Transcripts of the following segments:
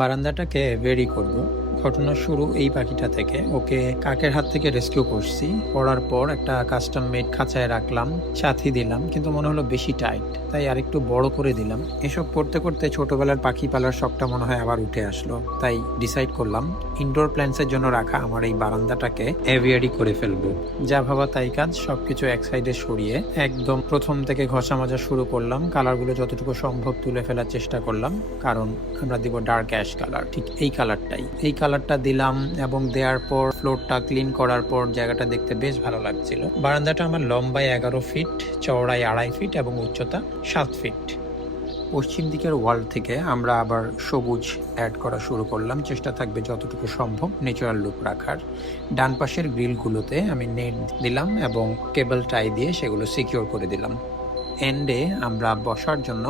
বারান্দাটাকে very করব। ঘটনা শুরু এই পাখিটা থেকে। ওকে কাকের হাত থেকে রেস্কিউ করছি, করার পর একটা কাস্টম মেড খাঁচায় রাখলাম, সাথী দিলাম, কিন্তু মনে হলো বেশি টাইট, তাই আরেকটু বড় করে দিলাম। এসব করতে করতে ছোটবেলার পাখি পালার শখটা মনে হয় আবার উঠে আসলো, তাই ডিসাইড করলাম ইনডোর প্ল্যান্টসের জন্য রাখা আমার এই বারান্দাটাকে এভিয়ারি করে ফেলবো। যা ভাবা তাই কাজ, সবকিছু এক সাইডে সরিয়ে একদম প্রথম থেকে ঘষা মাজা শুরু করলাম। কালারগুলো যতটুকু সম্ভব তুলে ফেলার চেষ্টা করলাম, কারণ আমরা দিব ডার্ক অ্যাশ কালার, ঠিক এই কালারটাই। এই কালারটা দিলাম এবং দেওয়ার পর ফ্লোরটা ক্লিন করার পর জায়গাটা দেখতে বেশ ভালো লাগছিল। বারান্দাটা আমার লম্বায় 11 ফিট, চওড়ায় 2.5 ফিট এবং উচ্চতা 7 ফিট। পশ্চিম দিকের ওয়াল থেকে আমরা আবার সবুজ অ্যাড করা শুরু করলাম। চেষ্টা থাকবে যতটুকু সম্ভব ন্যাচারাল লুক রাখার। ডান পাশের গ্রিলগুলোতে আমি নেট দিলাম এবং কেবল টাই দিয়ে সেগুলো সিকিউর করে দিলাম। এন্ডে আমরা বসার জন্য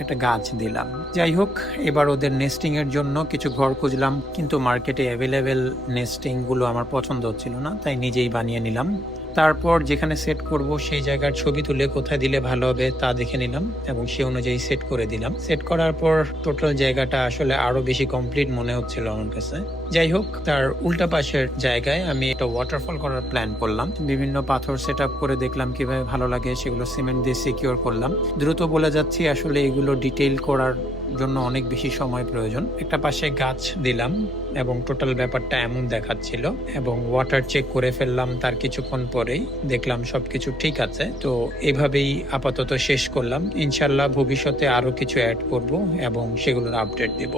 একটা গাছ দিলাম। যাই হোক, এবার ওদের নেস্টিং এর জন্য কিছু ঘর খুঁজলাম, কিন্তু মার্কেটে অ্যাভেলেবেল নেস্টিং গুলো আমার পছন্দ হচ্ছিল না, তাই নিজেই বানিয়ে নিলাম। তারপর যেখানে সেট করব সেই জায়গার ছবি তুলে কোথায় দিলে ভালো হবে তা দেখে নিলাম এবং সে অনুযায়ী সেট করে দিলাম। সেট করার পর টোটাল জায়গাটা আসলে আরো বেশি কমপ্লিট মনে হচ্ছিল আমার কাছে। যাই হোক, তার উল্টা পাশের জায়গায় আমি একটা ওয়াটারফল করার প্ল্যান করলাম। বিভিন্ন পাথর সেট আপ করে দেখলাম কিভাবে ভালো লাগে, সেগুলো সিমেন্ট দিয়ে সিকিউর করলাম। দ্রুত বলে যাচ্ছি, আসলে এগুলো ডিটেইল করার জন্য অনেক বেশি সময় প্রয়োজন। একটা পাশে গাছ দিলাম এবং টোটাল ব্যাপারটা এমন দেখাচ্ছিল, এবং ওয়াটার চেক করে ফেললাম তার কিছুক্ষণ পরেই, দেখলাম সবকিছু ঠিক আছে। তো এভাবেই আপাতত শেষ করলাম। ইনশাল্লাহ ভবিষ্যতে আরো কিছু অ্যাড করব এবং সেগুলোর আপডেট দেব।